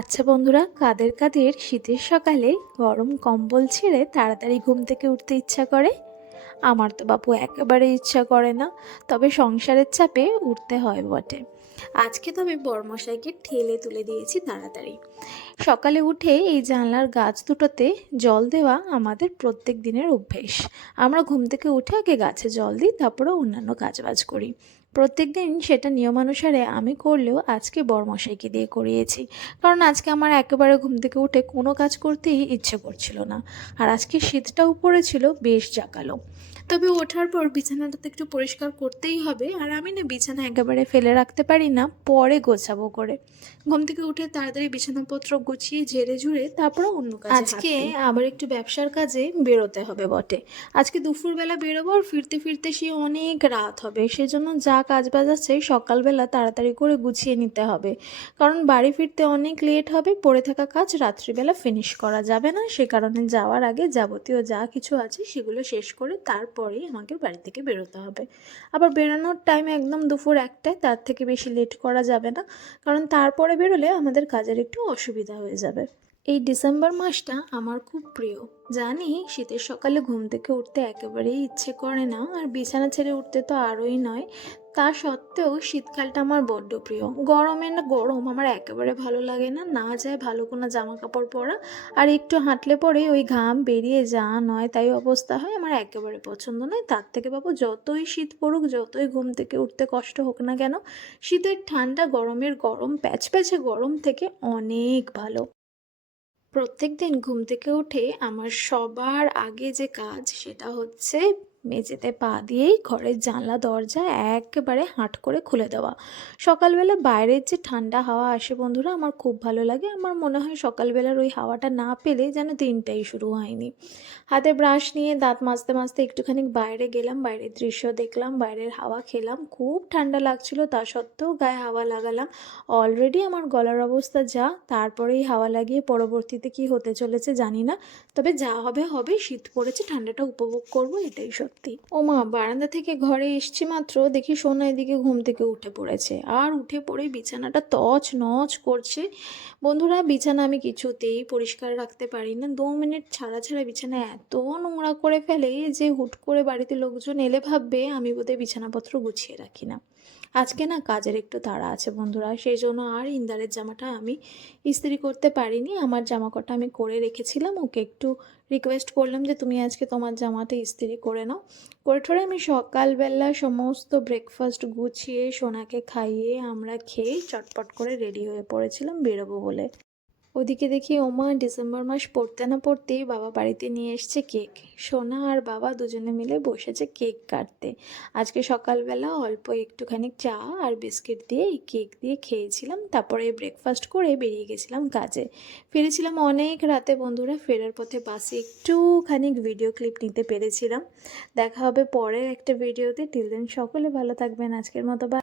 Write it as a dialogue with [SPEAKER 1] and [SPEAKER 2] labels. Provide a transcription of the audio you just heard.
[SPEAKER 1] আচ্ছা বন্ধুরা, কাদের কাদের শীতের সকালে গরম কম্বল ছেড়ে তাড়াতাড়ি ঘুম থেকে উঠতে ইচ্ছা করে? আমার তো বাপু একেবারে ইচ্ছা করে না, তবে সংসারের চাপে উঠতে হয় বটে। আজকে তো আমি বরমশাইকে ঠেলে তুলে দিয়েছি তাড়াতাড়ি। সকালে উঠে এই জানলার গাছ দুটোতে জল দেওয়া আমাদের প্রত্যেক দিনের অভ্যেস। আমরা ঘুম থেকে উঠে আগে গাছে জল দিই, তারপরে অন্যান্য কাজবাজ করি। প্রত্যেক দিন সেটা নিয়মানুসারে আমি করলেও আজকে বড়মশাইকে দিয়ে করিয়েছি। কারণ আজকে আমার একেবারে ঘুম থেকে উঠে কোনো কাজ করতেই ইচ্ছে করছিল না। আর আজকে শীতটাও পড়েছিল, বেশ জাকালো তবে ওঠার পর বিছানাটা তো একটু পরিষ্কার করতেই হবে। আর আমি না বিছানা একেবারে ফেলে রাখতে পারি না পরে গোছাবো করে। ঘুম থেকে উঠে তাড়াতাড়ি বিছানাপত্র গুছিয়ে ঝেড়ে ঝুড়ে তারপরে অন্য কাজ আজকে আবার একটু ব্যবসার কাজে বেরোতে হবে বটে। আজকে দুপুরবেলা বেরোবো আর ফিরতে ফিরতে সে অনেক রাত হবে। সেজন্য যা কাজ বাজ আছে সকালবেলা তাড়াতাড়ি করে গুছিয়ে নিতে হবে। কারণ বাড়ি ফিরতে অনেক লেট হবে পড়ে থাকা কাজ রাত্রিবেলা ফিনিশ করা যাবে না। সে কারণে যাওয়ার আগে যাবতীয় যা কিছু আছে সেগুলো শেষ করে তারপরেই আমাকে বাড়ি থেকে বেরোতে হবে। আবার বেরোনোর টাইম একদম দুপুর একটায় তার থেকে বেশি লেট করা যাবে না, কারণ তারপরে বেরোলে আমাদের কাজের একটু অসুবিধা হয়ে যাবে। এই ডিসেম্বর মাসটা আমার খুব প্রিয়। জানি শীতের সকালে ঘুম থেকে উঠতে একেবারেই ইচ্ছে করে না, আর বিছানা ছেড়ে উঠতে তো আরোই নয়। তা সত্ত্বেও শীতকালটা আমার বড্ড প্রিয়। গরমে না গরম, আমার একেবারে ভালো লাগে না। না যায় ভালো কোনো জামা কাপড় পরা। আর একটু হাঁটলে পরে ওই ঘাম বেরিয়ে যা নয় তাই অবস্থা হয়, আমার একেবারে পছন্দ নয়। তার থেকে বাবু, যতই শীত পড়ুক, যতই ঘুম থেকে উঠতে কষ্ট হোক না কেন, শীতের ঠান্ডা, গরমের গরম প্যাচ প্যাচে গরম থেকে অনেক ভালো। প্রত্যেক দিন ঘুম থেকে উঠে আমার সবার আগে যে কাজ সেটা হচ্ছে মেঝেতে পা দিয়েই ঘরের জানলা, দরজা একেবারে হাঁট করে খুলে দেওয়া। সকালবেলা বাইরের যে ঠান্ডা হাওয়া আসে বন্ধুরা, আমার খুব ভালো লাগে। আমার মনে হয় সকালবেলার ওই হাওয়াটা না পেলে যেন দিনটাই শুরু হয়নি। হাতে ব্রাশ নিয়ে দাঁত মাজতে মাজতে একটুখানি বাইরে গেলাম, বাইরের দৃশ্য দেখলাম, বাইরের হাওয়া খেলাম। খুব ঠান্ডা লাগছিল, তা সত্ত্বেও গায়ে হাওয়া লাগালাম। অলরেডি আমার গলার অবস্থা যা, তারপরেই হাওয়া লাগিয়ে পরবর্তীতে কি হতে চলেছে জানি না। তবে যা হবে হবে, শীত পড়েছে, ঠান্ডাটা উপভোগ করব, এটাই সত্যি। ও মা বারান্দা থেকে ঘরে এসছি মাত্র, দেখি সোনা এদিকে ঘুম থেকে উঠে পড়েছে। আর উঠে পড়ে বিছানাটা তচ নচ করছে। বন্ধুরা, বিছানা আমি কিছুতেই পরিষ্কার রাখতে পারি না। দু মিনিট ছাড়া ছাড়া বিছানা এত নোংরা করে ফেলে যে হুট করে বাড়িতে লোকজন এলে ভাববে, আমি বোধহয় বিছানাপত্র গুছিয়ে রাখি না। আজকে না কাজের একটু তাড়া আছে বন্ধুরা, সেই জন্য আর ইন্দারের জামাটা আমি ইস্ত্রি করতে পারিনি। আমার জামা কটা আমি করে রেখেছিলাম, ওকে একটু রিকোয়েস্ট করলাম যে তুমি আজকে তোমার জামাতে ইস্ত্রি করে নাও। করে ঠোরে আমি সকালবেলা সমস্ত ব্রেকফাস্ট গুছিয়ে, সোনাকে খাইয়ে আমরা খেয়ে চটপট করে রেডি হয়ে পড়েছিলাম বেরোবো বলে। ওদিকে দেখি ওমা ডিসেম্বর মাস পড়তে না পড়তেই বাবা বাড়িতে নিয়ে এসছে কেক। সোনা আর বাবা দুজনে মিলে বসেছে কেক কাটতে। আজকে সকালবেলা অল্প একটুখানি চা আর বিস্কিট দিয়ে এই কেক দিয়ে খেয়েছিলাম, তারপরে ব্রেকফাস্ট করে বেরিয়ে গেছিলাম কাজে। ফিরেছিলাম অনেক রাতে বন্ধুরা, ফেরার পথে বাসে একটুখানি ভিডিও ক্লিপ নিতে পেরেছিলাম। দেখা হবে পরের একটা ভিডিওতে টিল দেন সকলে ভালো থাকবেন। আজকের মতো বা